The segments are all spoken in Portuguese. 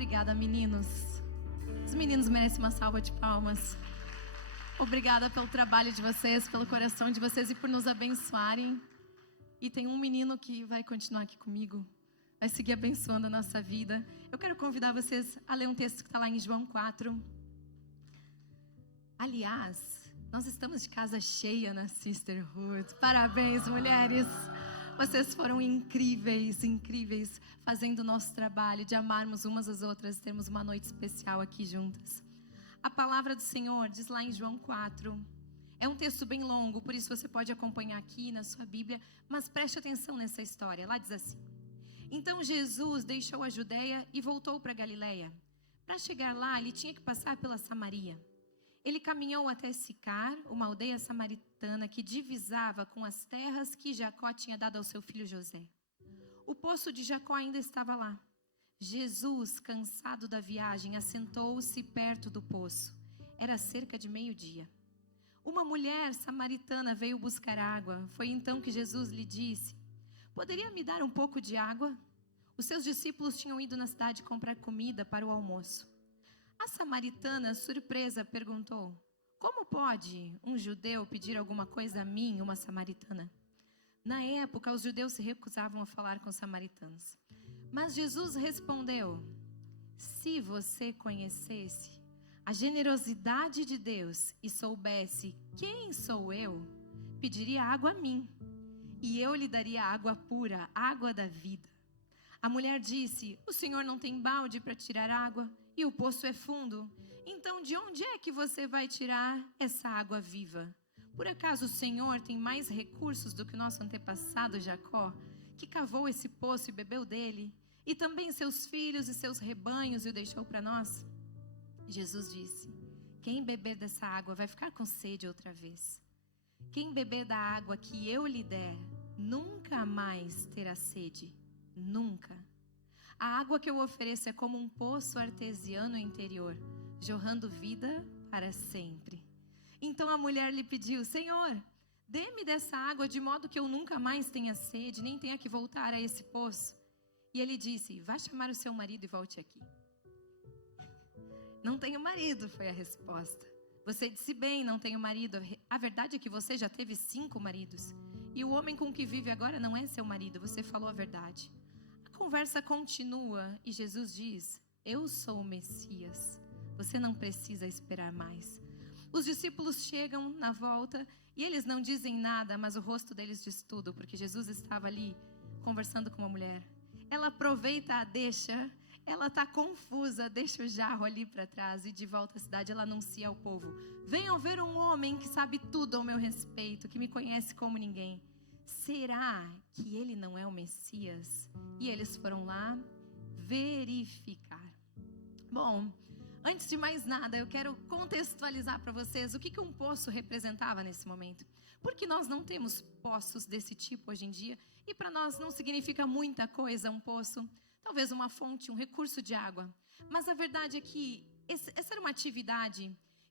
Obrigada, meninos. Os meninos merecem uma salva de palmas. Obrigada pelo trabalho de vocês, pelo coração de vocês e por nos abençoarem. E tem um menino que vai continuar aqui comigo, vai seguir abençoando a nossa vida. Eu quero convidar vocês a ler um texto que está lá em João 4. Aliás, nós estamos de casa cheia na Sisterhood. Parabéns, mulheres! Vocês foram incríveis, incríveis, fazendo o nosso trabalho de amarmos umas às outras, termos uma noite especial aqui juntas. A palavra do Senhor diz lá em João 4. É um texto bem longo, por isso você pode acompanhar aqui na sua Bíblia, mas preste atenção nessa história. Lá diz assim: Então Jesus deixou a Judeia e voltou para Galileia. Para chegar lá, ele tinha que passar pela Samaria. Ele caminhou até Sicar, uma aldeia samaritana que divisava com as terras que Jacó tinha dado ao seu filho José. O poço de Jacó ainda estava lá. Jesus, cansado da viagem, assentou-se perto do poço. Era cerca de meio-dia. Uma mulher samaritana veio buscar água. Foi então que Jesus lhe disse: Poderia me dar um pouco de água? Os seus discípulos tinham ido na cidade comprar comida para o almoço. A samaritana, surpresa, perguntou: Como pode um judeu pedir alguma coisa a mim, uma samaritana? Na época, os judeus se recusavam a falar com os samaritanos. Mas Jesus respondeu: Se você conhecesse a generosidade de Deus e soubesse quem sou eu, pediria água a mim, e eu lhe daria água pura, água da vida. A mulher disse: O senhor não tem balde para tirar água? E o poço é fundo. Então de onde é que você vai tirar essa água viva? Por acaso o Senhor tem mais recursos do que o nosso antepassado Jacó, que cavou esse poço e bebeu dele? E também seus filhos e seus rebanhos e o deixou para nós? Jesus disse: Quem beber dessa água vai ficar com sede outra vez. Quem beber da água que eu lhe der, nunca mais terá sede. Nunca. A água que eu ofereço é como um poço artesiano interior, jorrando vida para sempre. Então a mulher lhe pediu: Senhor, dê-me dessa água de modo que eu nunca mais tenha sede, nem tenha que voltar a esse poço. E ele disse: Vá chamar o seu marido e volte aqui. Não tenho marido, foi a resposta. Você disse bem, não tenho marido. A verdade é que você já teve 5 maridos. E o homem com que vive agora não é seu marido, você falou a verdade. A conversa continua e Jesus diz: Eu sou o Messias. Você não precisa esperar mais. Os discípulos chegam na volta e eles não dizem nada, mas o rosto deles diz tudo, porque Jesus estava ali conversando com uma mulher. Ela aproveita a deixa, ela está confusa, deixa o jarro ali para trás e de volta à cidade ela anuncia ao povo: Venham ver um homem que sabe tudo ao meu respeito, que me conhece como ninguém. Será que ele não é o Messias? E eles foram lá verificar. Bom, antes de mais nada, eu quero contextualizar para vocês o que um poço representava nesse momento. Porque nós não temos poços desse tipo hoje em dia, e para nós não significa muita coisa um poço, talvez uma fonte, um recurso de água. Mas a verdade é que essa era uma atividade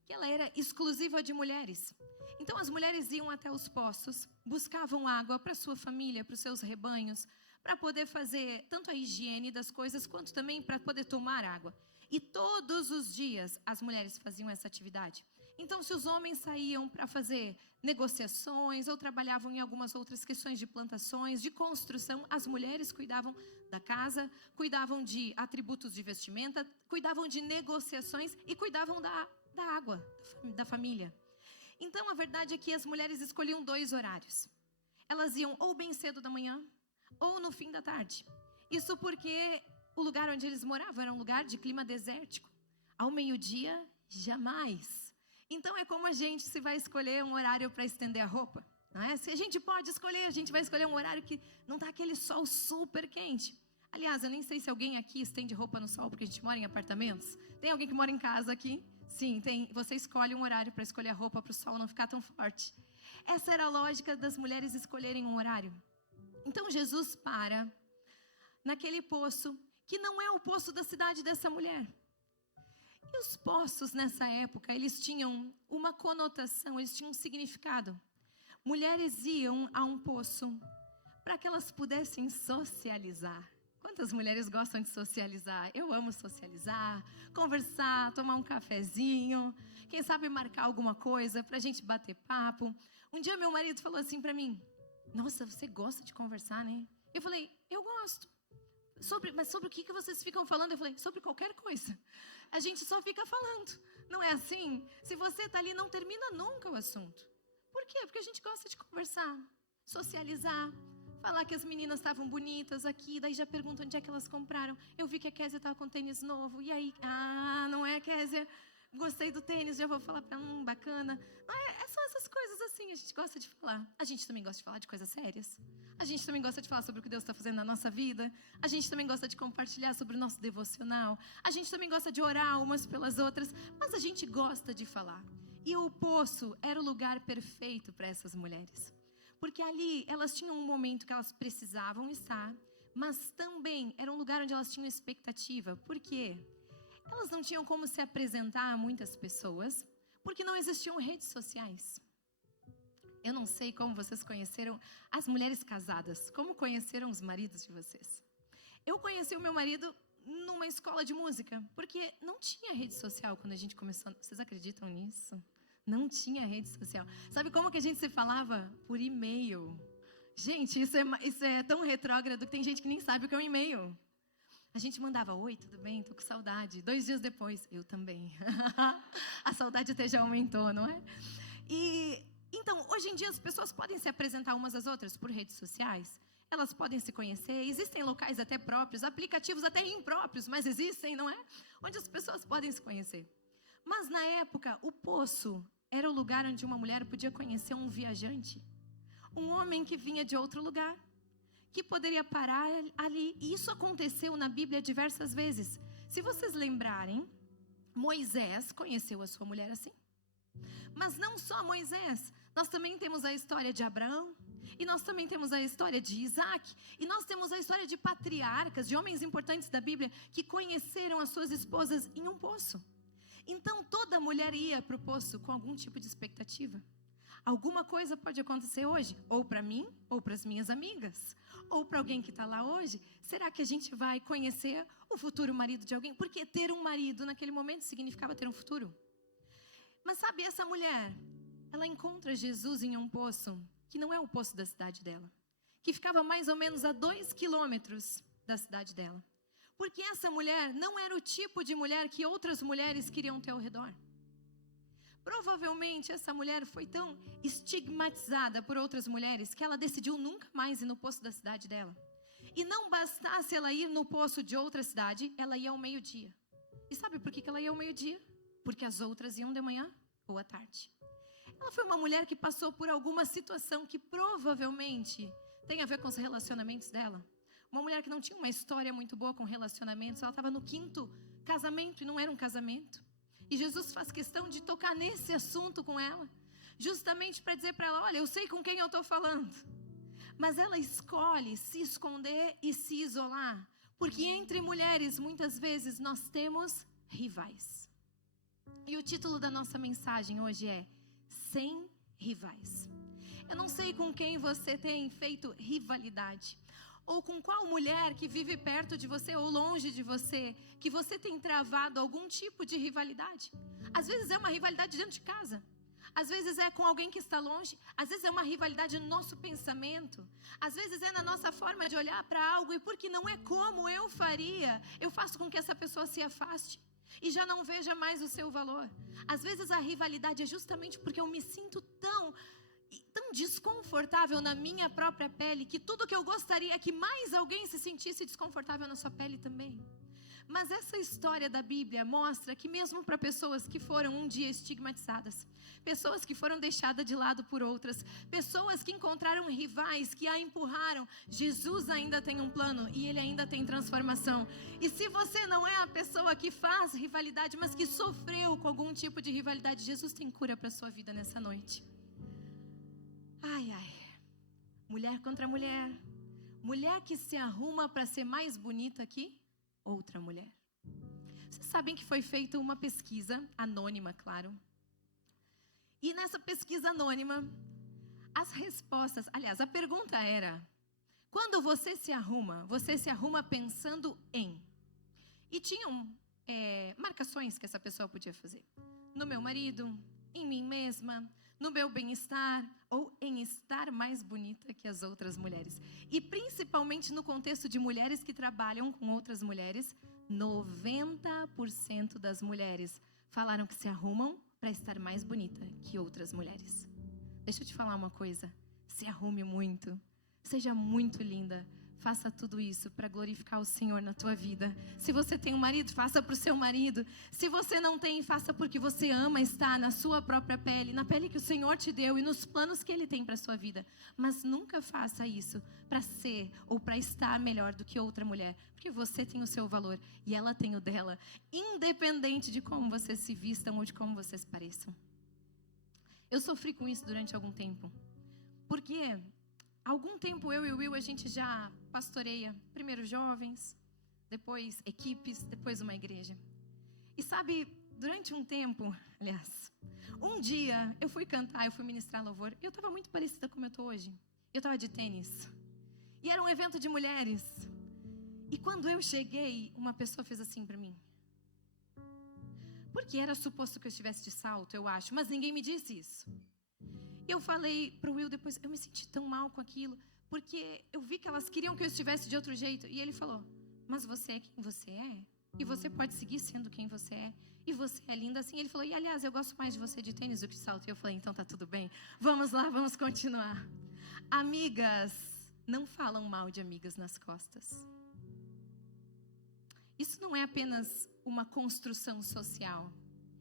que ela era exclusiva de mulheres. Então as mulheres iam até os poços, buscavam água para sua família, para os seus rebanhos, para poder fazer tanto a higiene das coisas, quanto também para poder tomar água. E todos os dias as mulheres faziam essa atividade. Então se os homens saíam para fazer negociações ou trabalhavam em algumas outras questões de plantações, de construção, as mulheres cuidavam da casa, cuidavam de atributos de vestimenta, cuidavam de negociações e cuidavam da água, da família. Então a verdade é que as mulheres escolhiam 2 horários. Elas iam ou bem cedo da manhã ou no fim da tarde. Isso porque o lugar onde eles moravam era um lugar de clima desértico. Ao meio-dia, jamais. Então é como a gente se vai escolher um horário para estender a roupa, não é? Se a gente pode escolher, a gente vai escolher um horário que não está aquele sol super quente. Aliás, eu nem sei se alguém aqui estende roupa no sol, porque a gente mora em apartamentos. Tem alguém que mora em casa aqui? Sim, tem. Você escolhe um horário para escolher a roupa para o sol não ficar tão forte. Essa era a lógica das mulheres escolherem um horário. Então Jesus para naquele poço, que não é o poço da cidade dessa mulher. E os poços nessa época, eles tinham uma conotação, eles tinham um significado. Mulheres iam a um poço para que elas pudessem socializar. Quantas mulheres gostam de socializar? Eu amo socializar, conversar, tomar um cafezinho, quem sabe marcar alguma coisa pra gente bater papo. Um dia meu marido falou assim pra mim: nossa, você gosta de conversar, né? Eu falei: eu gosto. Mas sobre o que vocês ficam falando? Eu falei: sobre qualquer coisa. A gente só fica falando. Não é assim? Se você está ali, não termina nunca o assunto. Por quê? Porque a gente gosta de conversar, socializar, falar que as meninas estavam bonitas aqui, daí já perguntam onde é que elas compraram. Eu vi que a Kézia estava com tênis novo. E aí? Ah, não é, Kézia? Gostei do tênis, já vou falar para bacana. São essas coisas assim, a gente gosta de falar. A gente também gosta de falar de coisas sérias. A gente também gosta de falar sobre o que Deus está fazendo na nossa vida. A gente também gosta de compartilhar sobre o nosso devocional. A gente também gosta de orar umas pelas outras. Mas a gente gosta de falar. E o poço era o lugar perfeito para essas mulheres. Porque ali elas tinham um momento que elas precisavam estar, mas também era um lugar onde elas tinham expectativa. Por quê? Elas não tinham como se apresentar a muitas pessoas, porque não existiam redes sociais. Eu não sei como vocês conheceram as mulheres casadas, como conheceram os maridos de vocês. Eu conheci o meu marido numa escola de música, porque não tinha rede social quando a gente começou. Vocês acreditam nisso? Não tinha rede social. Sabe como que a gente se falava? Por e-mail. Gente, isso é tão retrógrado que tem gente que nem sabe o que é um e-mail. A gente mandava: oi, tudo bem? Tô com saudade. 2 dias depois, eu também. A saudade até já aumentou, não é? Então, hoje em dia as pessoas podem se apresentar umas às outras por redes sociais. Elas podem se conhecer. Existem locais até próprios, aplicativos até impróprios, mas existem, não é? Onde as pessoas podem se conhecer. Mas na época, o poço era o lugar onde uma mulher podia conhecer um viajante. Um homem que vinha de outro lugar, que poderia parar ali. E isso aconteceu na Bíblia diversas vezes. Se vocês lembrarem, Moisés conheceu a sua mulher assim. Mas não só Moisés, nós também temos a história de Abraão, e nós também temos a história de Isaac, e nós temos a história de patriarcas, de homens importantes da Bíblia, que conheceram as suas esposas em um poço. Então toda mulher ia para o poço com algum tipo de expectativa. Alguma coisa pode acontecer hoje, ou para mim, ou para as minhas amigas, ou para alguém que está lá hoje. Será que a gente vai conhecer o futuro marido de alguém? Porque ter um marido naquele momento significava ter um futuro. Mas sabe, essa mulher, ela encontra Jesus em um poço, que não é o poço da cidade dela, que ficava mais ou menos a 2 quilômetros da cidade dela. Porque essa mulher não era o tipo de mulher que outras mulheres queriam ter ao redor. Provavelmente essa mulher foi tão estigmatizada por outras mulheres que ela decidiu nunca mais ir no poço da cidade dela. E não bastasse ela ir no poço de outra cidade, ela ia ao meio-dia. E sabe por que ela ia ao meio-dia? Porque as outras iam de manhã ou à tarde. Ela foi uma mulher que passou por alguma situação que provavelmente tem a ver com os relacionamentos dela. Uma mulher que não tinha uma história muito boa com relacionamentos. Ela estava no 5º casamento e não era um casamento. E Jesus faz questão de tocar nesse assunto com ela, justamente para dizer para ela: olha, eu sei com quem eu estou falando. Mas ela escolhe se esconder e se isolar, porque entre mulheres muitas vezes nós temos rivais. E o título da nossa mensagem hoje é Sem Rivais. Eu não sei com quem você tem feito rivalidade, ou com qual mulher que vive perto de você ou longe de você, que você tem travado algum tipo de rivalidade. Às vezes é uma rivalidade dentro de casa, às vezes é com alguém que está longe, às vezes é uma rivalidade no nosso pensamento, às vezes é na nossa forma de olhar para algo, e porque não é como eu faria, eu faço com que essa pessoa se afaste e já não veja mais o seu valor. Às vezes a rivalidade é justamente porque eu me sinto tão desconfortável na minha própria pele, que tudo que eu gostaria é que mais alguém se sentisse desconfortável na sua pele também. Mas essa história da Bíblia mostra que mesmo para pessoas que foram um dia estigmatizadas, pessoas que foram deixadas de lado por outras, pessoas que encontraram rivais que a empurraram, Jesus ainda tem um plano e Ele ainda tem transformação. E se você não é a pessoa que faz rivalidade, mas que sofreu com algum tipo de rivalidade, Jesus tem cura para a sua vida nessa noite. Ai, ai, mulher contra mulher, mulher que se arruma para ser mais bonita que outra mulher. Vocês sabem que foi feita uma pesquisa anônima, claro. E nessa pesquisa anônima, as respostas, aliás, a pergunta era: Quando você se arruma pensando em. E tinham marcações que essa pessoa podia fazer. No meu marido, em mim mesma, no meu bem-estar, ou em estar mais bonita que as outras mulheres. E principalmente no contexto de mulheres que trabalham com outras mulheres, 90% das mulheres falaram que se arrumam para estar mais bonita que outras mulheres. Deixa eu te falar uma coisa, se arrume muito, seja muito linda. Faça tudo isso para glorificar o Senhor na tua vida. Se você tem um marido, faça para o seu marido. Se você não tem, faça porque você ama estar na sua própria pele, na pele que o Senhor te deu e nos planos que Ele tem para a sua vida. Mas nunca faça isso para ser ou para estar melhor do que outra mulher. Porque você tem o seu valor e ela tem o dela. Independente de como vocês se vistam ou de como vocês pareçam. Eu sofri com isso durante algum tempo. Porque algum tempo eu e o Will, a gente já pastoreia, primeiro jovens, depois equipes, depois uma igreja. E sabe, durante um tempo, aliás, um dia eu fui cantar, eu fui ministrar louvor, e eu estava muito parecida como eu estou hoje. Eu estava de tênis. E era um evento de mulheres. E quando eu cheguei, uma pessoa fez assim para mim. Porque era suposto que eu estivesse de salto, eu acho, mas ninguém me disse isso. Eu falei pro Will depois, eu me senti tão mal com aquilo, porque eu vi que elas queriam que eu estivesse de outro jeito. E ele falou, mas você é quem você é, e você pode seguir sendo quem você é, e você é linda assim. Ele falou, e aliás, eu gosto mais de você de tênis do que de salto. E eu falei, então tá tudo bem, vamos lá, vamos continuar. Amigas não falam mal de amigas nas costas. Isso não é apenas uma construção social.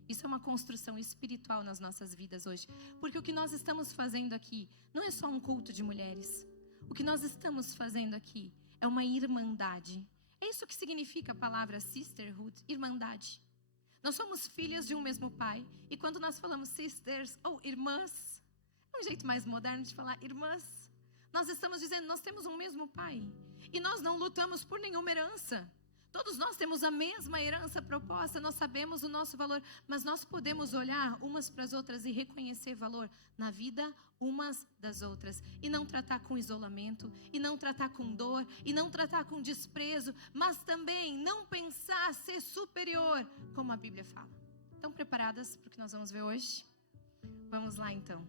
Isso é uma construção espiritual nas nossas vidas hoje. Porque o que nós estamos fazendo aqui não é só um culto de mulheres. O que nós estamos fazendo aqui é uma irmandade. É isso que significa a palavra sisterhood, irmandade. Nós somos filhas de um mesmo pai. E quando nós falamos sisters ou irmãs, é um jeito mais moderno de falar irmãs. Nós estamos dizendo, nós temos um mesmo pai. E nós não lutamos por nenhuma herança. Todos nós temos a mesma herança proposta, nós sabemos o nosso valor, mas nós podemos olhar umas para as outras e reconhecer valor na vida umas das outras. E não tratar com isolamento, e não tratar com dor, e não tratar com desprezo, mas também não pensar ser superior, como a Bíblia fala. Estão preparadas para o que nós vamos ver hoje? Vamos lá então.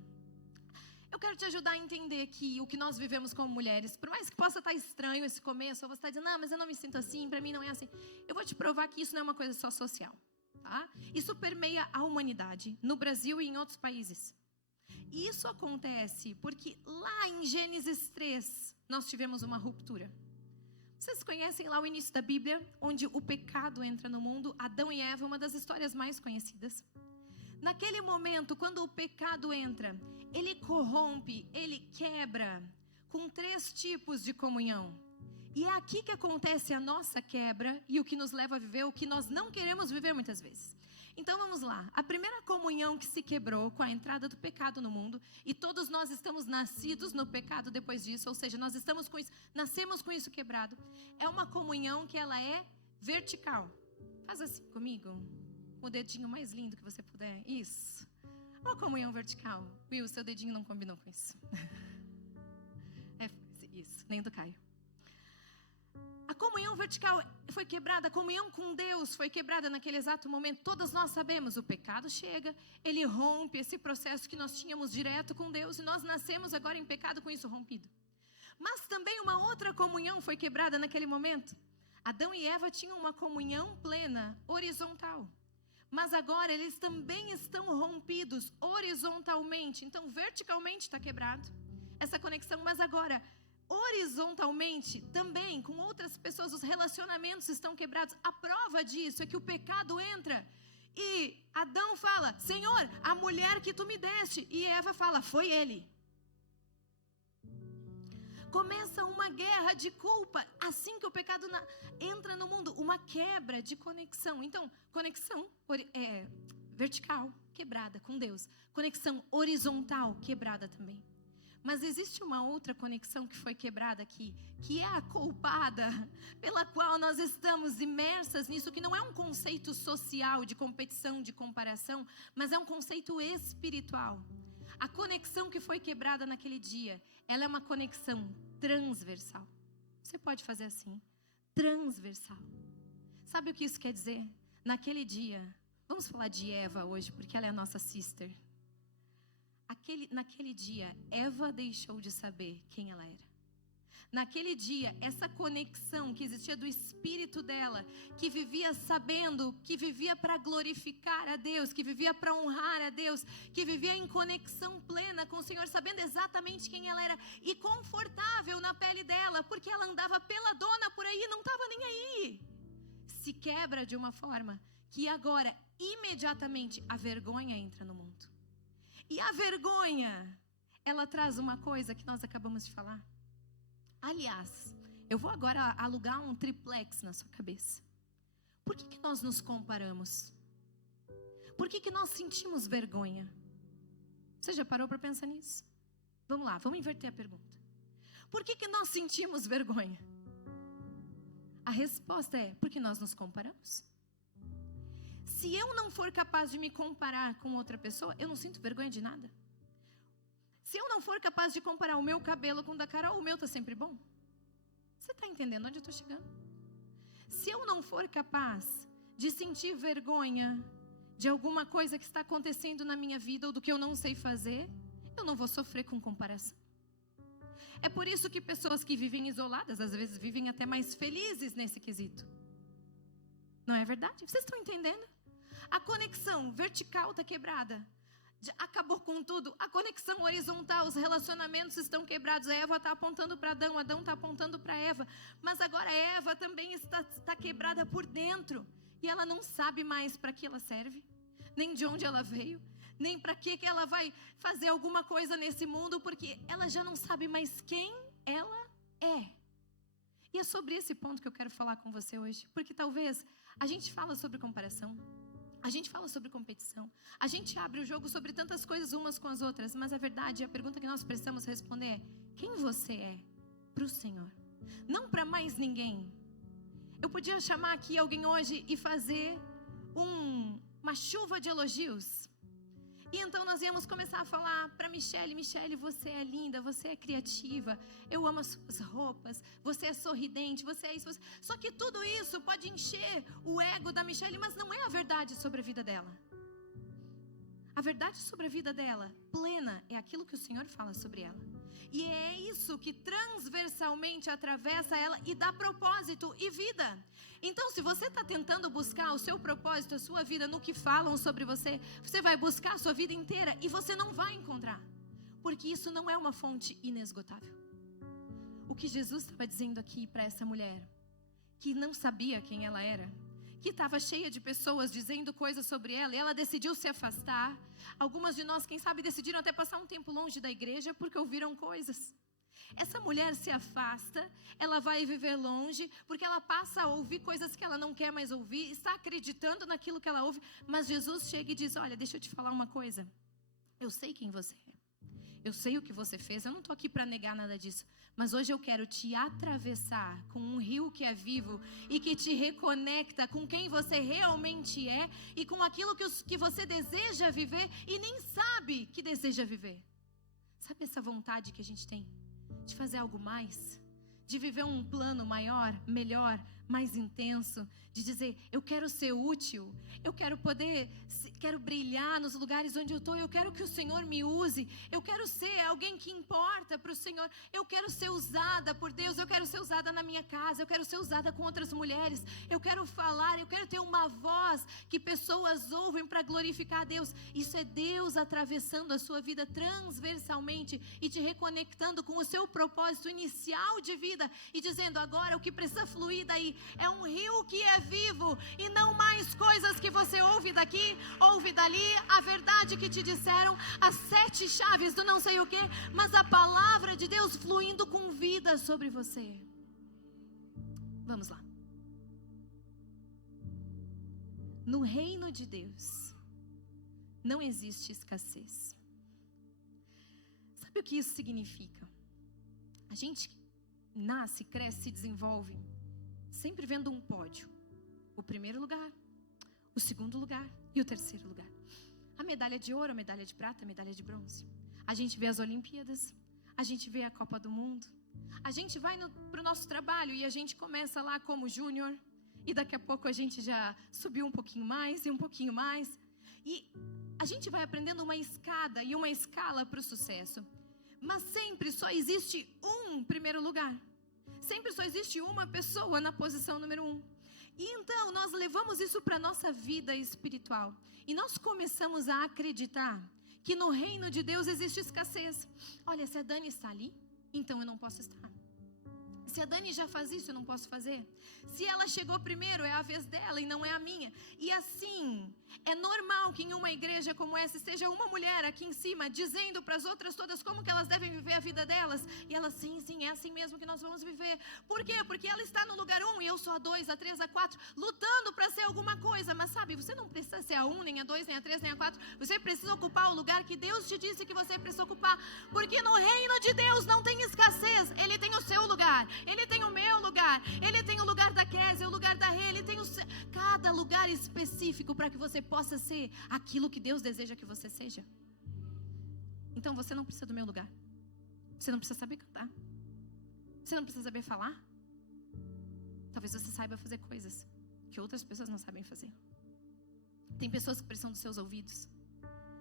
Eu quero te ajudar a entender que o que nós vivemos como mulheres, por mais que possa estar estranho esse começo, ou você está dizendo, mas eu não me sinto assim, para mim não é assim. Eu vou te provar que isso não é uma coisa só social, tá? Isso permeia a humanidade, no Brasil e em outros países. E isso acontece porque lá em Gênesis 3, nós tivemos uma ruptura. Vocês conhecem lá o início da Bíblia, onde o pecado entra no mundo, Adão e Eva, uma das histórias mais conhecidas. Naquele momento, quando o pecado entra, ele corrompe, ele quebra com 3 tipos de comunhão. E é aqui que acontece a nossa quebra e o que nos leva a viver o que nós não queremos viver muitas vezes. Então vamos lá, a primeira comunhão que se quebrou com a entrada do pecado no mundo, e todos nós estamos nascidos no pecado depois disso, ou seja, nós estamos com isso, nascemos com isso quebrado, é uma comunhão que ela é vertical. Faz assim comigo. O dedinho mais lindo que você puder. Isso. Uma comunhão vertical. Will, seu dedinho não combinou com isso. É isso, nem do Caio. A comunhão vertical foi quebrada, a comunhão com Deus foi quebrada naquele exato momento. Todas nós sabemos, o pecado chega, ele rompe esse processo que nós tínhamos direto com Deus, e nós nascemos agora em pecado com isso rompido. Mas também uma outra comunhão foi quebrada naquele momento. Adão e Eva tinham uma comunhão plena, horizontal. Mas agora eles também estão rompidos horizontalmente. Então verticalmente está quebrado essa conexão, mas agora horizontalmente também com outras pessoas os relacionamentos estão quebrados. A prova disso é que o pecado entra e Adão fala, Senhor, a mulher que tu me deste, e Eva fala, foi ele. Começa uma guerra de culpa, assim que o pecado entra no mundo, uma quebra de conexão. Então, conexão vertical, quebrada com Deus. Conexão horizontal, quebrada também. Mas existe uma outra conexão que foi quebrada aqui, que é a culpada, pela qual nós estamos imersas nisso, que não é um conceito social de competição, de comparação, mas é um conceito espiritual. A conexão que foi quebrada naquele dia, ela é uma conexão transversal. Você pode fazer assim, transversal. Sabe o que isso quer dizer? Naquele dia, vamos falar de Eva hoje, porque ela é a nossa sister. Naquele dia, Eva deixou de saber quem ela era. Naquele dia, essa conexão que existia do espírito dela, que vivia sabendo, que vivia para glorificar a Deus, que vivia para honrar a Deus, que vivia em conexão plena com o Senhor, sabendo exatamente quem ela era e confortável na pele dela, porque ela andava peladona por aí e não estava nem aí. Se quebra de uma forma que agora, imediatamente, a vergonha entra no mundo. E a vergonha, ela traz uma coisa que nós acabamos de falar. Aliás, eu vou agora alugar um triplex na sua cabeça. Por que nós nos comparamos? Por que nós sentimos vergonha? Você já parou para pensar nisso? Vamos lá, vamos inverter a pergunta. Por que nós sentimos vergonha? A resposta é porque nós nos comparamos. Se eu não for capaz de me comparar com outra pessoa, eu não sinto vergonha de nada. Se eu não for capaz de comparar o meu cabelo com o da Carol, o meu está sempre bom. Você está entendendo onde eu estou chegando? Se eu não for capaz de sentir vergonha de alguma coisa que está acontecendo na minha vida ou do que eu não sei fazer, eu não vou sofrer com comparação. É por isso que pessoas que vivem isoladas, às vezes vivem até mais felizes nesse quesito. Não é verdade? Vocês estão entendendo? A conexão vertical está quebrada. Acabou com tudo. A conexão horizontal, os relacionamentos estão quebrados. A Eva está apontando para Adão, Adão está apontando para Eva. Mas agora a Eva também está quebrada por dentro. E ela não sabe mais para que ela serve, nem de onde ela veio, nem para que ela vai fazer alguma coisa nesse mundo, porque ela já não sabe mais quem ela é. E é sobre esse ponto que eu quero falar com você hoje. Porque talvez a gente fala sobre comparação, a gente fala sobre competição, a gente abre o jogo sobre tantas coisas umas com as outras, mas a verdade, a pergunta que nós precisamos responder é: quem você é para o Senhor? Não para mais ninguém. Eu podia chamar aqui alguém hoje e fazer uma chuva de elogios. E então nós íamos começar a falar para Michele: Michele, você é linda, você é criativa, eu amo as suas roupas, você é sorridente, você é isso. Só que tudo isso pode encher o ego da Michele, mas não é a verdade sobre a vida dela. A verdade sobre a vida dela, plena, é aquilo que o Senhor fala sobre ela. E é isso que transversalmente atravessa ela e dá propósito e vida. Então, se você está tentando buscar o seu propósito, a sua vida no que falam sobre você, você vai buscar a sua vida inteira e você não vai encontrar. Porque isso não é uma fonte inesgotável. O que Jesus estava dizendo aqui para essa mulher, que não sabia quem ela era, que estava cheia de pessoas dizendo coisas sobre ela, e ela decidiu se afastar. Algumas de nós, quem sabe, decidiram até passar um tempo longe da igreja porque ouviram coisas. Essa mulher se afasta, ela vai viver longe, porque ela passa a ouvir coisas que ela não quer mais ouvir, está acreditando naquilo que ela ouve, mas Jesus chega e diz: olha, deixa eu te falar uma coisa, eu sei quem você é, eu sei o que você fez, eu não estou aqui para negar nada disso, mas hoje eu quero te atravessar com um rio que é vivo e que te reconecta com quem você realmente é e com aquilo que você deseja viver e nem sabe que deseja viver. Sabe essa vontade que a gente tem de fazer algo mais, de viver um plano maior, melhor, mais intenso, de dizer: eu quero ser útil, eu quero brilhar nos lugares onde eu estou, eu quero que o Senhor me use, eu quero ser alguém que importa para o Senhor, eu quero ser usada por Deus, eu quero ser usada na minha casa, eu quero ser usada com outras mulheres, eu quero falar, eu quero ter uma voz que pessoas ouvem para glorificar a Deus. Isso é Deus atravessando a sua vida transversalmente e te reconectando com o seu propósito inicial de vida e dizendo: agora o que precisa fluir daí é um rio que é vivo e não mais coisas que você ouve daqui, ouve dali, a verdade que te disseram, as 7 chaves do não sei o que, mas a palavra de Deus fluindo com vida sobre você. Vamos lá. No reino de Deus não existe escassez. Sabe o que isso significa? A gente nasce, cresce, se desenvolve sempre vendo um pódio: o primeiro lugar, o segundo lugar e o terceiro lugar. A medalha de ouro, a medalha de prata, a medalha de bronze. A gente vê as Olimpíadas, a gente vê a Copa do Mundo, a gente vai para o nosso trabalho e a gente começa lá como júnior, e daqui a pouco a gente já subiu um pouquinho mais e um pouquinho mais, e a gente vai aprendendo uma escada e uma escala para o sucesso. Mas sempre só existe um primeiro lugar. Sempre só existe uma pessoa na posição número 1. E então nós levamos isso para a nossa vida espiritual. E nós começamos a acreditar que no reino de Deus existe escassez. Olha, se a Dani está ali, então eu não posso estar. Se a Dani já faz isso, eu não posso fazer. Se ela chegou primeiro, é a vez dela e não é a minha. E assim, é normal que em uma igreja como essa esteja uma mulher aqui em cima dizendo para as outras todas como que elas devem viver a vida delas. E elas, sim, é assim mesmo que nós vamos viver. Por quê? Porque ela está no lugar 1 e eu sou a 2, a 3, a 4, lutando para ser alguma coisa. Mas sabe, você não precisa ser a 1, nem a 2, nem a 3, nem a 4. Você precisa ocupar o lugar que Deus te disse que você precisa ocupar. Porque no reino de Deus não tem escassez. Ele tem o seu lugar. Ele tem o meu lugar, Ele tem o lugar da Kézia, o lugar da Rê, Ele tem cada lugar específico para que você possa ser aquilo que Deus deseja que você seja. Então você não precisa do meu lugar, você não precisa saber cantar, você não precisa saber falar. Talvez você saiba fazer coisas que outras pessoas não sabem fazer. Tem pessoas que precisam dos seus ouvidos,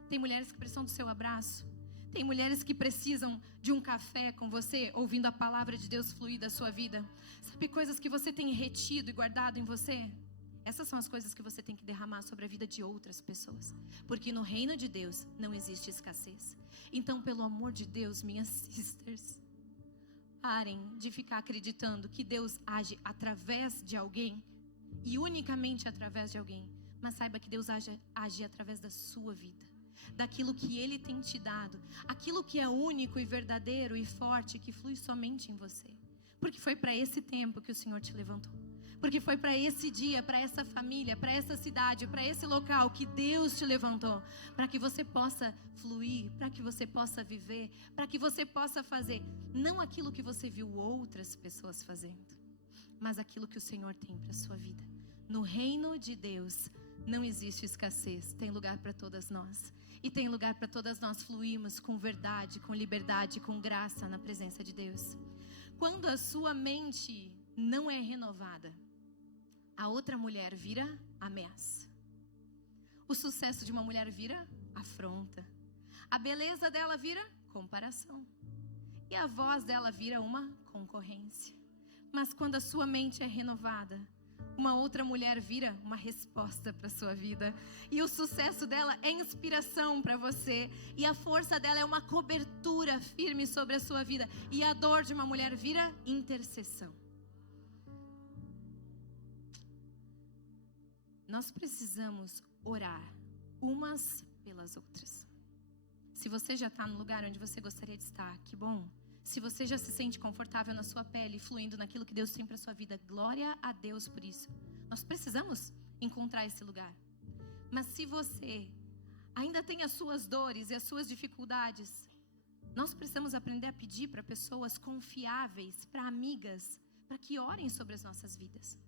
tem mulheres que precisam do seu abraço. Tem mulheres que precisam de um café com você, ouvindo a palavra de Deus fluir da sua vida. Sabe, coisas que você tem retido e guardado em você? Essas são as coisas que você tem que derramar sobre a vida de outras pessoas. Porque no reino de Deus não existe escassez. Então, pelo amor de Deus, minhas sisters, parem de ficar acreditando que Deus age através de alguém e unicamente através de alguém. Mas saiba que Deus age através da sua vida, daquilo que Ele tem te dado, aquilo que é único e verdadeiro e forte, que flui somente em você. Porque foi para esse tempo que o Senhor te levantou. Porque foi para esse dia, para essa família, para essa cidade, para esse local que Deus te levantou. Para que você possa fluir, para que você possa viver, para que você possa fazer não aquilo que você viu outras pessoas fazendo, mas aquilo que o Senhor tem para a sua vida. No reino de Deus não existe escassez, tem lugar para todas nós. E tem lugar para todas nós fluirmos com verdade, com liberdade, com graça na presença de Deus. Quando a sua mente não é renovada, a outra mulher vira ameaça. O sucesso de uma mulher vira afronta. A beleza dela vira comparação. E a voz dela vira uma concorrência. Mas quando a sua mente é renovada, uma outra mulher vira uma resposta para a sua vida. E o sucesso dela é inspiração para você. E a força dela é uma cobertura firme sobre a sua vida. E a dor de uma mulher vira intercessão. Nós precisamos orar umas pelas outras. Se você já está no lugar onde você gostaria de estar, que bom. Se você já se sente confortável na sua pele, fluindo naquilo que Deus tem para a sua vida, glória a Deus por isso. Nós precisamos encontrar esse lugar. Mas se você ainda tem as suas dores e as suas dificuldades, nós precisamos aprender a pedir para pessoas confiáveis, para amigas, para que orem sobre as nossas vidas.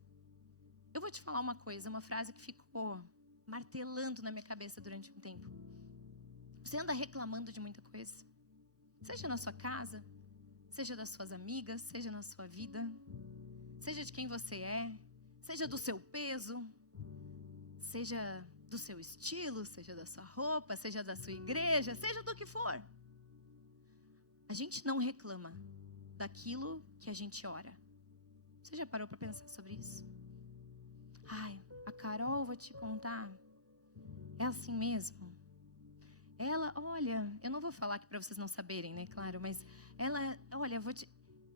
Eu vou te falar uma coisa, uma frase que ficou martelando na minha cabeça durante um tempo. Você anda reclamando de muita coisa, seja na sua casa, seja das suas amigas, seja na sua vida, seja de quem você é, seja do seu peso, seja do seu estilo, seja da sua roupa, seja da sua igreja, seja do que for. A gente não reclama daquilo que a gente ora. Você já parou para pensar sobre isso? Ai, a Carol, vou te contar, é assim mesmo. Ela, olha, eu não vou falar aqui para vocês não saberem, né, claro, mas ela, olha,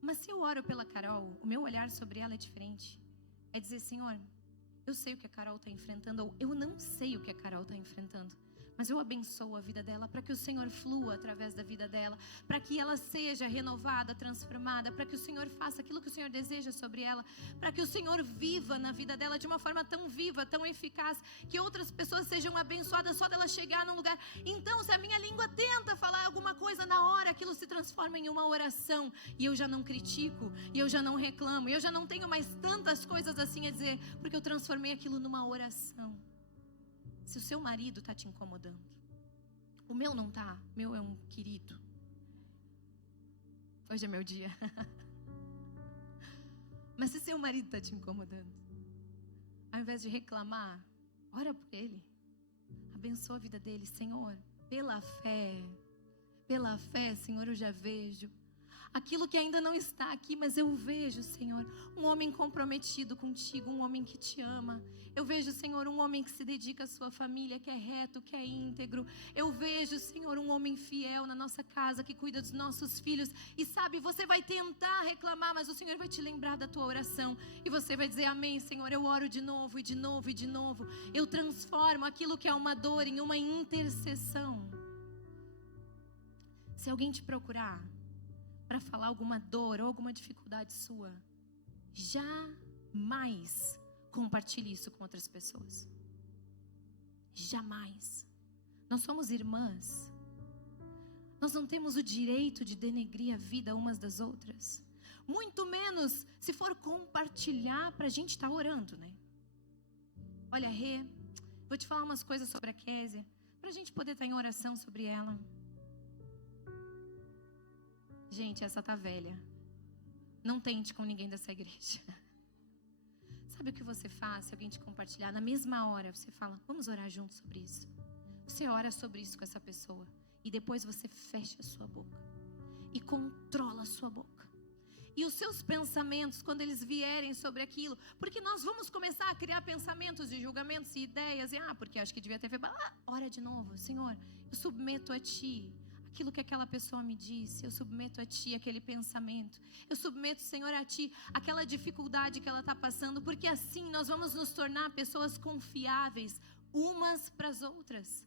mas se eu oro pela Carol, o meu olhar sobre ela é diferente. É dizer, Senhor, eu sei o que a Carol está enfrentando, ou eu não sei o que a Carol está enfrentando, mas eu abençoo a vida dela, para que o Senhor flua através da vida dela, para que ela seja renovada, transformada, para que o Senhor faça aquilo que o Senhor deseja sobre ela, para que o Senhor viva na vida dela de uma forma tão viva, tão eficaz, que outras pessoas sejam abençoadas só dela chegar num lugar. Então, se a minha língua tenta falar alguma coisa, na hora aquilo se transforma em uma oração, e eu já não critico, e eu já não reclamo, e eu já não tenho mais tantas coisas assim a dizer, porque eu transformei aquilo numa oração. Se o seu marido está te incomodando, O meu não tá, o meu é um querido. Hoje é meu dia. Mas se seu marido está te incomodando, ao invés de reclamar, ora por ele. Abençoa a vida dele, Senhor. Pela fé, Senhor, eu já vejo aquilo que ainda não está aqui, mas eu vejo, Senhor, um homem comprometido contigo, um homem que te ama. Eu vejo, Senhor, um homem que se dedica à sua família, que é reto, que é íntegro. Eu vejo, Senhor, um homem fiel na nossa casa, que cuida dos nossos filhos. E sabe, você vai tentar reclamar, mas o Senhor vai te lembrar da tua oração. E você vai dizer, amém, Senhor, eu oro de novo, e de novo, e de novo. Eu transformo aquilo que é uma dor em uma intercessão. Se alguém te procurar para falar alguma dor ou alguma dificuldade sua, jamais compartilhe isso com outras pessoas. Jamais. Nós somos irmãs. Nós não temos o direito de denegrir a vida umas das outras. Muito menos se for compartilhar para a gente estar orando, né? Olha, Rê, vou te falar umas coisas sobre a Késia, para a gente poder estar em oração sobre ela. Gente, essa tá velha. Não tente com ninguém dessa igreja. Sabe o que você faz se alguém te compartilhar? Na mesma hora você fala, vamos orar juntos sobre isso. Você ora sobre isso com essa pessoa. E depois você fecha a sua boca. E controla a sua boca. E os seus pensamentos, quando eles vierem sobre aquilo. Porque nós vamos começar a criar pensamentos e julgamentos e ideias. E porque acho que devia ter feito. Ora de novo, Senhor, eu submeto a Ti aquilo que aquela pessoa me disse, eu submeto a Ti aquele pensamento, eu submeto, Senhor, a Ti aquela dificuldade que ela está passando, porque assim nós vamos nos tornar pessoas confiáveis umas para as outras.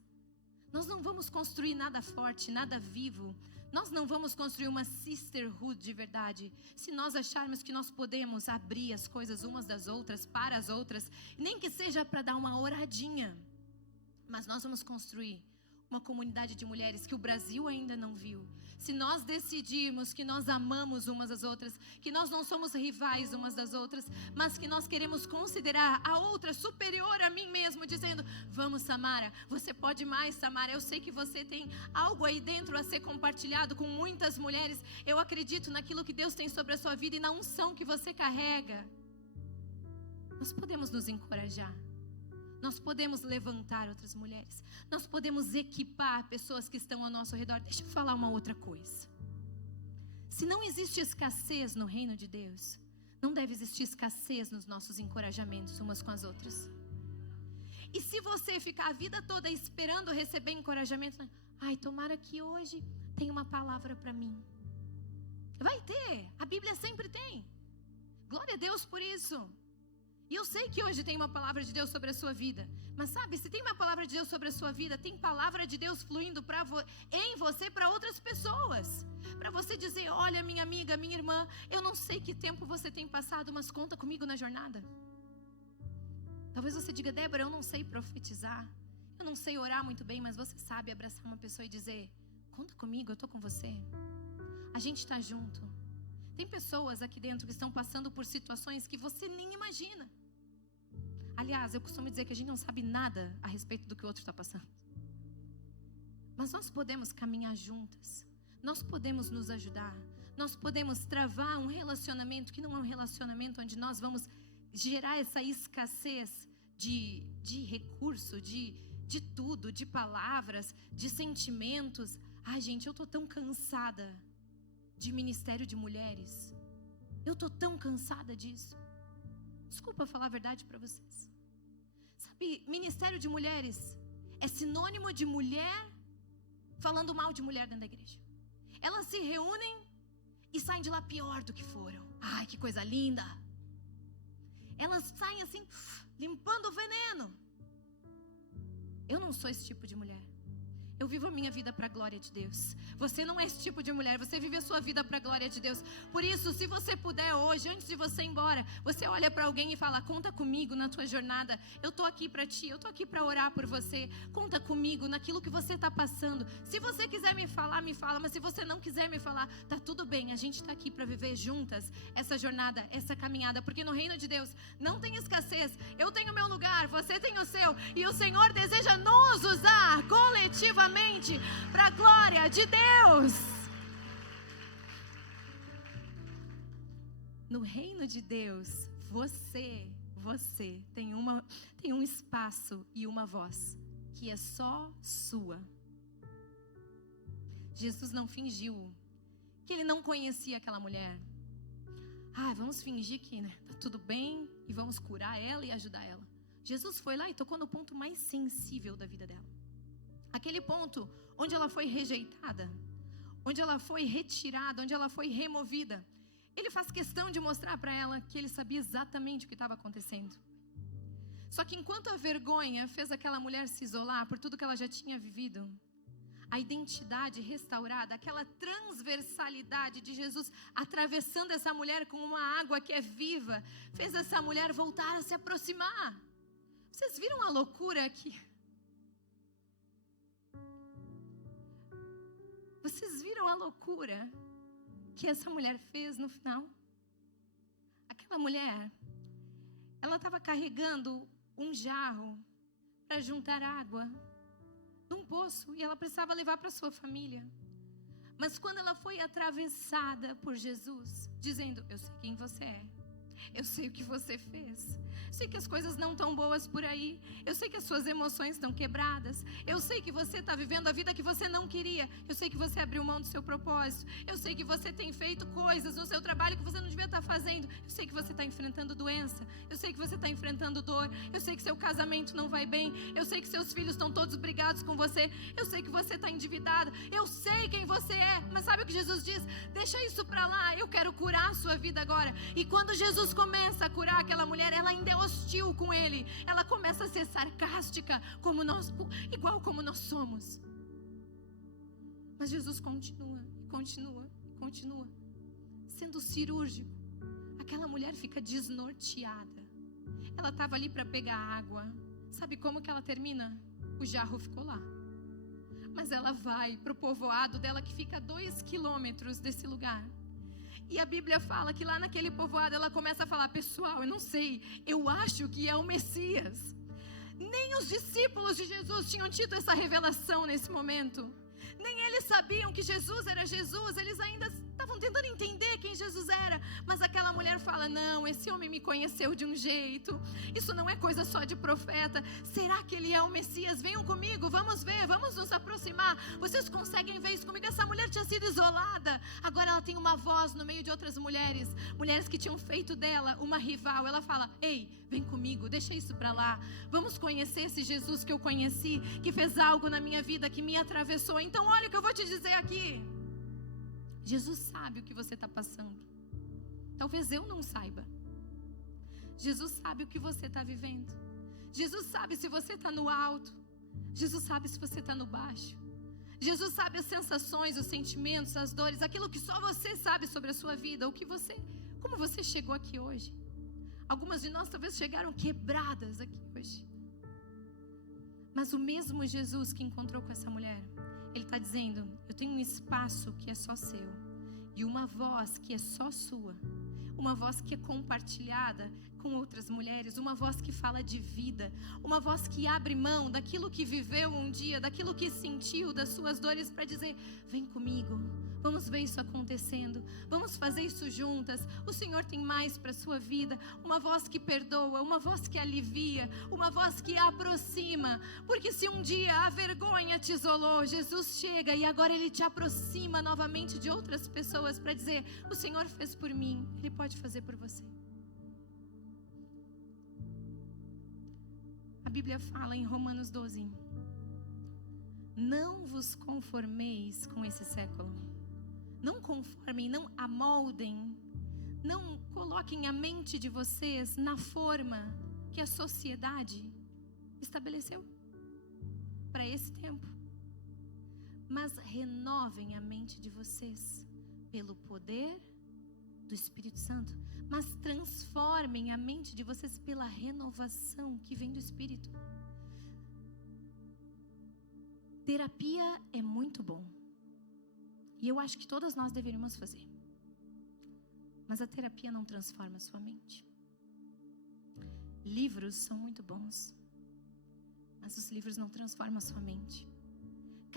Nós não vamos construir nada forte, nada vivo, nós não vamos construir uma sisterhood de verdade, se nós acharmos que nós podemos abrir as coisas umas das outras, para as outras, nem que seja para dar uma oradinha, mas nós vamos construir uma comunidade de mulheres que o Brasil ainda não viu. Se nós decidirmos que nós amamos umas às outras, que nós não somos rivais umas das outras, mas que nós queremos considerar a outra superior a mim mesmo, dizendo, vamos, Samara, você pode mais, Samara, eu sei que você tem algo aí dentro a ser compartilhado com muitas mulheres, eu acredito naquilo que Deus tem sobre a sua vida e na unção que você carrega. Nós podemos nos encorajar. Nós podemos levantar outras mulheres. Nós podemos equipar pessoas que estão ao nosso redor. Deixa eu falar uma outra coisa. Se não existe escassez no reino de Deus, não deve existir escassez nos nossos encorajamentos umas com as outras. E se você ficar a vida toda esperando receber encorajamento, tomara que hoje tenha uma palavra para mim. Vai ter, a Bíblia sempre tem. Glória a Deus por isso. E eu sei que hoje tem uma palavra de Deus sobre a sua vida. Mas sabe, se tem uma palavra de Deus sobre a sua vida, tem palavra de Deus fluindo em você para outras pessoas. Para você dizer, olha minha amiga, minha irmã, eu não sei que tempo você tem passado, mas conta comigo na jornada. Talvez você diga, Débora, eu não sei profetizar. Eu não sei orar muito bem, mas você sabe abraçar uma pessoa e dizer, conta comigo, eu estou com você. A gente está junto. Tem pessoas aqui dentro que estão passando por situações que você nem imagina. Aliás, eu costumo dizer que a gente não sabe nada a respeito do que o outro está passando. Mas nós podemos caminhar juntas. Nós podemos nos ajudar. Nós podemos travar um relacionamento que não é um relacionamento onde nós vamos gerar essa escassez de recurso, de tudo, de palavras, de sentimentos. Gente, eu estou tão cansada de ministério de mulheres. Eu estou tão cansada disso. Desculpa falar a verdade para vocês. Sabe, ministério de mulheres é sinônimo de mulher falando mal de mulher dentro da igreja. Elas se reúnem e saem de lá pior do que foram. Que coisa linda. Elas saem assim, limpando o veneno. Eu não sou esse tipo de mulher. Eu vivo a minha vida para a glória de Deus. Você não é esse tipo de mulher. Você vive a sua vida para a glória de Deus. Por isso, se você puder hoje, antes de você ir embora, você olha para alguém e fala, conta comigo na tua jornada. Eu estou aqui para ti, eu estou aqui para orar por você. Conta comigo naquilo que você está passando. Se você quiser me falar, me fala. Mas se você não quiser me falar, tá tudo bem. A gente está aqui para viver juntas essa jornada, essa caminhada. Porque no reino de Deus não tem escassez. Eu tenho meu lugar, você tem o seu. E o Senhor deseja nos usar coletivamente exclusivamente para a glória de Deus. No reino de Deus, você tem um espaço e uma voz que é só sua. Jesus não fingiu que ele não conhecia aquela mulher. Vamos fingir que tá tudo bem e vamos curar ela e ajudar ela. Jesus foi lá e tocou no ponto mais sensível da vida dela. Aquele ponto onde ela foi rejeitada, onde ela foi retirada, onde ela foi removida. Ele faz questão de mostrar para ela que ele sabia exatamente o que estava acontecendo. Só que enquanto a vergonha fez aquela mulher se isolar por tudo que ela já tinha vivido, a identidade restaurada, aquela transversalidade de Jesus atravessando essa mulher com uma água que é viva, fez essa mulher voltar a se aproximar. Vocês viram a loucura aqui? Vocês viram a loucura que essa mulher fez no final? Aquela mulher, ela estava carregando um jarro para juntar água num poço e ela precisava levar para sua família. Mas quando ela foi atravessada por Jesus, dizendo: eu sei quem você é, eu sei o que você fez, sei que as coisas não estão boas por aí, eu sei que as suas emoções estão quebradas, eu sei que você está vivendo a vida que você não queria, eu sei que você abriu mão do seu propósito, eu sei que você tem feito coisas no seu trabalho que você não devia estar fazendo, eu sei que você está enfrentando doença, eu sei que você está enfrentando dor, eu sei que seu casamento não vai bem, eu sei que seus filhos estão todos brigados com você, eu sei que você está endividada, eu sei quem você é. Mas sabe o que Jesus diz? Deixa isso para lá, eu quero curar a sua vida agora. E quando Jesus começa a curar aquela mulher, ela ainda é hostil com ele, ela começa a ser sarcástica, igual como nós somos. Mas Jesus continua sendo cirúrgico. Aquela mulher fica desnorteada. Ela estava ali para pegar água. Sabe como que ela termina? O jarro ficou lá. Mas ela vai para o povoado dela, que fica a 2 quilômetros desse lugar. E a Bíblia fala que lá naquele povoado ela começa a falar: pessoal, eu não sei, eu acho que é o Messias. Nem os discípulos de Jesus tinham tido essa revelação nesse momento. Nem eles sabiam que Jesus era Jesus. Eles ainda estavam tentando entender quem Jesus era. Mas aquela mulher fala: não, esse homem me conheceu de um jeito. Isso não é coisa só de profeta. Será que ele é o Messias? Venham comigo, vamos ver, vamos nos aproximar. Vocês conseguem ver isso comigo? Essa mulher tinha sido isolada. Agora ela tem uma voz no meio de outras mulheres. Mulheres que tinham feito dela uma rival. Ela fala: ei, vem comigo, deixa isso pra lá. Vamos conhecer esse Jesus que eu conheci, que fez algo na minha vida, que me atravessou. Então olha o que eu vou te dizer aqui. Jesus sabe o que você está passando. Talvez eu não saiba. Jesus sabe o que você está vivendo. Jesus sabe se você está no alto. Jesus sabe se você está no baixo. Jesus sabe as sensações, os sentimentos, as dores, aquilo que só você sabe sobre a sua vida, como você chegou aqui hoje. Algumas de nós talvez chegaram quebradas aqui hoje. Mas o mesmo Jesus que encontrou com essa mulher, ele está dizendo: eu tenho um espaço que é só seu, e uma voz que é só sua, uma voz que é compartilhada com outras mulheres, uma voz que fala de vida, uma voz que abre mão daquilo que viveu um dia, daquilo que sentiu, das suas dores, para dizer: vem comigo, vamos ver isso acontecendo, vamos fazer isso juntas. O Senhor tem mais para a sua vida. Uma voz que perdoa, uma voz que alivia, uma voz que aproxima. Porque se um dia a vergonha te isolou, Jesus chega e agora Ele te aproxima novamente de outras pessoas para dizer: o Senhor fez por mim, Ele pode fazer por você. A Bíblia fala em Romanos 12: não vos conformeis com esse século. Não conformem, não amoldem, não coloquem a mente de vocês na forma que a sociedade estabeleceu para esse tempo. Mas renovem a mente de vocês pelo poder do Espírito Santo. Mas transformem a mente de vocês pela renovação que vem do Espírito. Terapia é muito bom. E eu acho que todas nós deveríamos fazer. Mas a terapia não transforma a sua mente. Livros são muito bons, mas os livros não transformam a sua mente.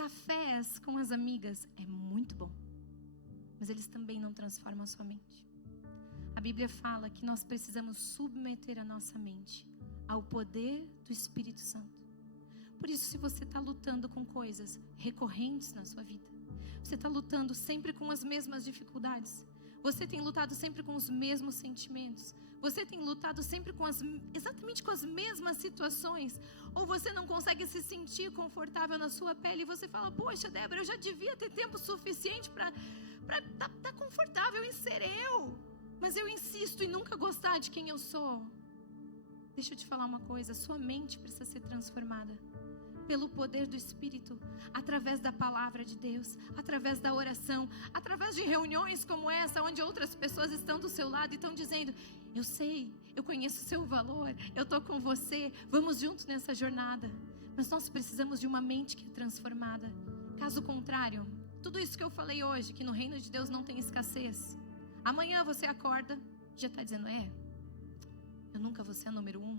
cafés com as amigas é muito bom, mas eles também não transformam a sua mente. A Bíblia fala que nós precisamos submeter a nossa mente ao poder do Espírito Santo. Por isso, se você está lutando com coisas recorrentes na sua vida, você está lutando sempre com as mesmas dificuldades, você tem lutado sempre com os mesmos sentimentos, você tem lutado sempre exatamente com as mesmas situações, ou você não consegue se sentir confortável na sua pele, e você fala, poxa, Débora, eu já devia ter tempo suficiente para estar confortável em ser eu, mas eu insisto em nunca gostar de quem eu sou. Deixa eu te falar uma coisa, sua mente precisa ser transformada pelo poder do Espírito, através da palavra de Deus, através da oração, através de reuniões como essa, onde outras pessoas estão do seu lado e estão dizendo, eu sei, eu conheço o seu valor, eu estou com você, vamos juntos nessa jornada. Mas nós precisamos de uma mente que é transformada. Caso contrário, tudo isso que eu falei hoje, que no reino de Deus não tem escassez, amanhã você acorda, já está dizendo, eu nunca vou ser a número 1.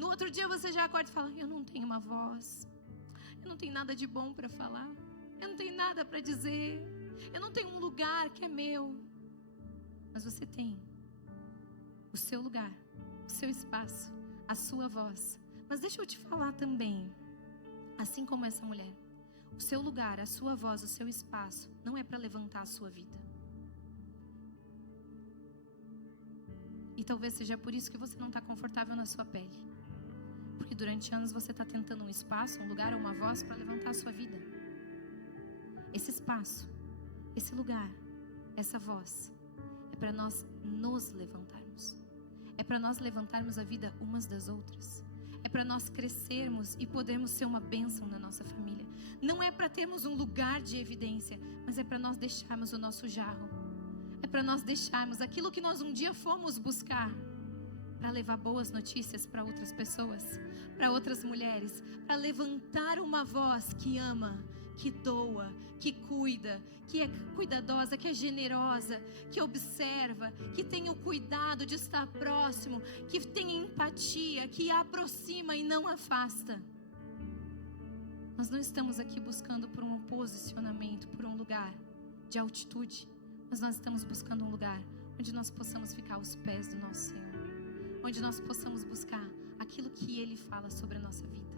No outro dia você já acorda e fala, eu não tenho uma voz, eu não tenho nada de bom para falar, eu não tenho nada para dizer, eu não tenho um lugar que é meu. Mas você tem o seu lugar, o seu espaço, a sua voz. Mas deixa eu te falar também, assim como essa mulher, o seu lugar, a sua voz, o seu espaço, não é para levantar a sua vida. E talvez seja por isso que você não está confortável na sua pele. Porque durante anos você está tentando um espaço, um lugar, uma voz para levantar a sua vida. Esse espaço, esse lugar, essa voz, é para nós nos levantarmos. É para nós levantarmos a vida umas das outras. É para nós crescermos e podermos ser uma bênção na nossa família. Não é para termos um lugar de evidência, mas é para nós deixarmos o nosso jarro. É para nós deixarmos aquilo que nós um dia fomos buscar, para levar boas notícias para outras pessoas, para outras mulheres, para levantar uma voz que ama, que doa, que cuida, que é cuidadosa, que é generosa, que observa, que tem o cuidado de estar próximo, que tem empatia, que aproxima e não afasta. Nós não estamos aqui buscando por um posicionamento, por um lugar de altitude, mas nós estamos buscando um lugar onde nós possamos ficar aos pés do nosso Senhor. Onde nós possamos buscar aquilo que Ele fala sobre a nossa vida.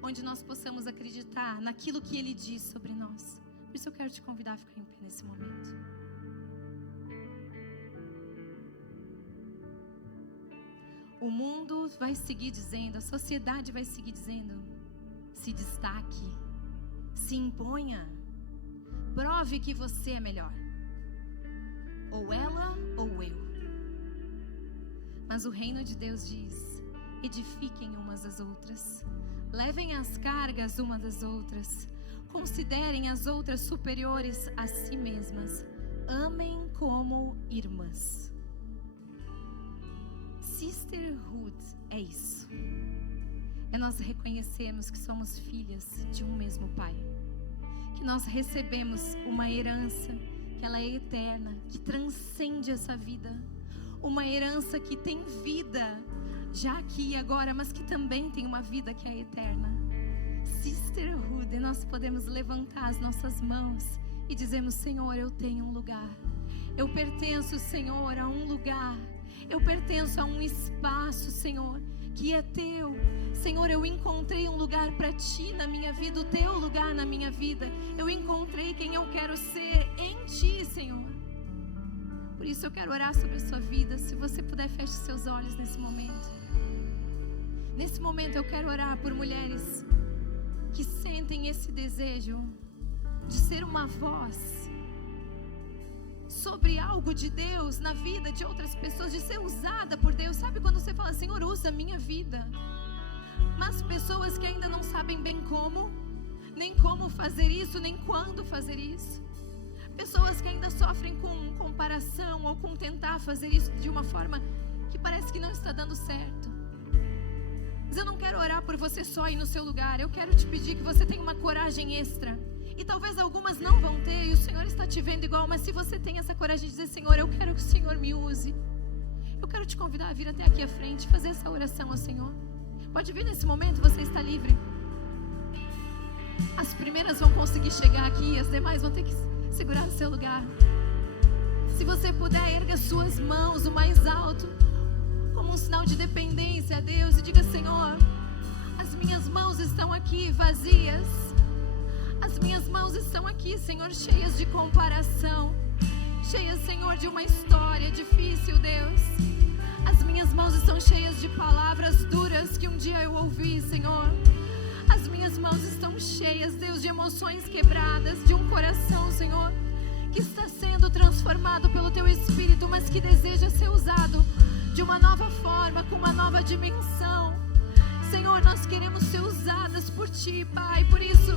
Onde nós possamos acreditar naquilo que Ele diz sobre nós. Por isso eu quero te convidar a ficar em pé nesse momento. O mundo vai seguir dizendo, a sociedade vai seguir dizendo, se destaque, se imponha, prove que você é melhor. Ou ela ou eu. Mas o reino de Deus diz, edifiquem umas às outras, levem as cargas umas das outras, considerem as outras superiores a si mesmas, amem como irmãs. Sisterhood é isso. É nós reconhecermos que somos filhas de um mesmo Pai, que nós recebemos uma herança, que ela é eterna, que transcende essa vida. Uma herança que tem vida, já aqui e agora, mas que também tem uma vida que é eterna. Sisterhood, e nós podemos levantar as nossas mãos e dizermos, Senhor, eu tenho um lugar. Eu pertenço, Senhor, a um lugar. Eu pertenço a um espaço, Senhor, que é teu. Senhor, eu encontrei um lugar para ti na minha vida, o teu lugar na minha vida. Eu encontrei quem eu quero ser em ti, Senhor. Por isso eu quero orar sobre a sua vida. Se você puder, feche seus olhos nesse momento. Nesse momento eu quero orar por mulheres que sentem esse desejo de ser uma voz sobre algo de Deus na vida de outras pessoas, de ser usada por Deus. Sabe quando você fala, Senhor, usa a minha vida? Mas pessoas que ainda não sabem bem como, nem como fazer isso, nem quando fazer isso. Pessoas que ainda sofrem com comparação ou com tentar fazer isso de uma forma que parece que não está dando certo. Mas eu não quero orar por você só aí no seu lugar. Eu quero te pedir que você tenha uma coragem extra. E talvez algumas não vão ter, e o Senhor está te vendo igual. Mas se você tem essa coragem de dizer, Senhor, eu quero que o Senhor me use, eu quero te convidar a vir até aqui à frente, fazer essa oração ao Senhor. Pode vir nesse momento, você está livre. As primeiras vão conseguir chegar aqui, as demais vão ter que segurar o seu lugar. Se você puder, erga suas mãos o mais alto, como um sinal de dependência a Deus, e diga: Senhor, as minhas mãos estão aqui vazias. As minhas mãos estão aqui, Senhor, cheias de comparação, cheias, Senhor, de uma história difícil, Deus. As minhas mãos estão cheias de palavras duras que um dia eu ouvi, Senhor. As minhas mãos estão cheias, Deus, de emoções quebradas, de um coração, Senhor, que está sendo transformado pelo Teu Espírito, mas que deseja ser usado de uma nova forma, com uma nova dimensão. Senhor, nós queremos ser usadas por Ti, Pai. Por isso,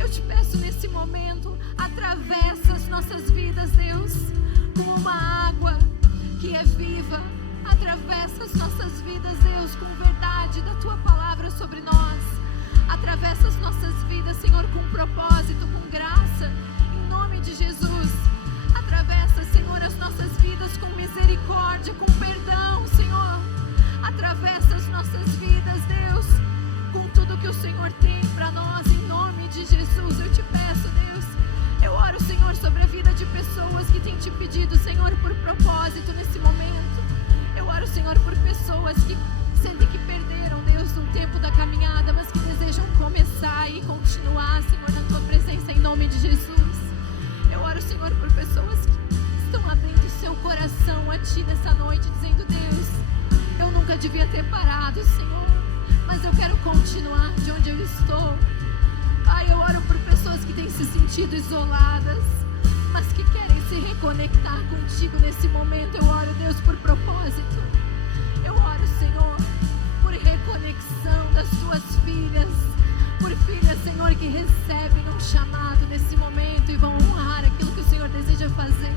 eu te peço nesse momento, atravessa as nossas vidas, Deus, como uma água que é viva. Atravessa as nossas vidas, Deus, com verdade da Tua palavra sobre nós. Atravessa as nossas vidas, Senhor, com propósito, com graça, em nome de Jesus. Atravessa, Senhor, as nossas vidas com misericórdia, com perdão, Senhor. Atravessa as nossas vidas, Deus, com tudo que o Senhor tem para nós, em nome de Jesus. Eu te peço, Deus, eu oro, Senhor, sobre a vida de pessoas que têm te pedido, Senhor, por propósito nesse momento. Eu oro, Senhor, por pessoas que sentem que perderam, Deus, um tempo da caminhada, mas que desejam começar e continuar, Senhor, na Tua presença, em nome de Jesus. Eu oro, Senhor, por pessoas que estão abrindo seu coração a Ti nessa noite, dizendo: Deus, eu nunca devia ter parado, Senhor, mas eu quero continuar de onde eu estou. Pai, eu oro por pessoas que têm se sentido isoladas, mas que querem se reconectar contigo nesse momento. Eu oro, Deus, por propósito. Eu oro, Senhor, por reconexão das Tuas filhas, por filhas, Senhor, que recebem um chamado nesse momento e vão honrar aquilo que o Senhor deseja fazer.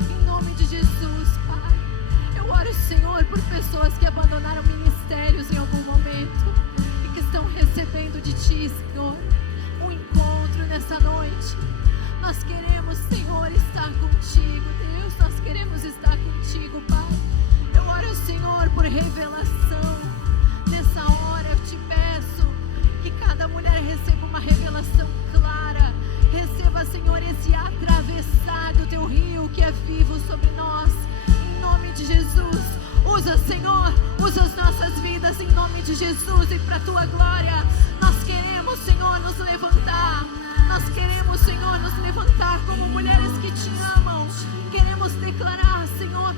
Em nome de Jesus, Pai. Eu oro, Senhor, por pessoas que abandonaram ministérios em algum momento e que estão recebendo de Ti, Senhor, um encontro nessa noite. Nós queremos, Senhor, estar contigo, Deus. Nós queremos estar contigo, Pai. Eu oro, Senhor, por revelação. Nessa hora eu te peço que cada mulher receba uma revelação clara. Receba, Senhor, esse atravessar do Teu rio que é vivo sobre nós. Em nome de Jesus. Usa, Senhor, usa as nossas vidas em nome de Jesus e para a Tua glória. Nós queremos, Senhor, nos levantar. Nós queremos, Senhor, nos levantar como mulheres que Te amam. Queremos declarar, Senhor,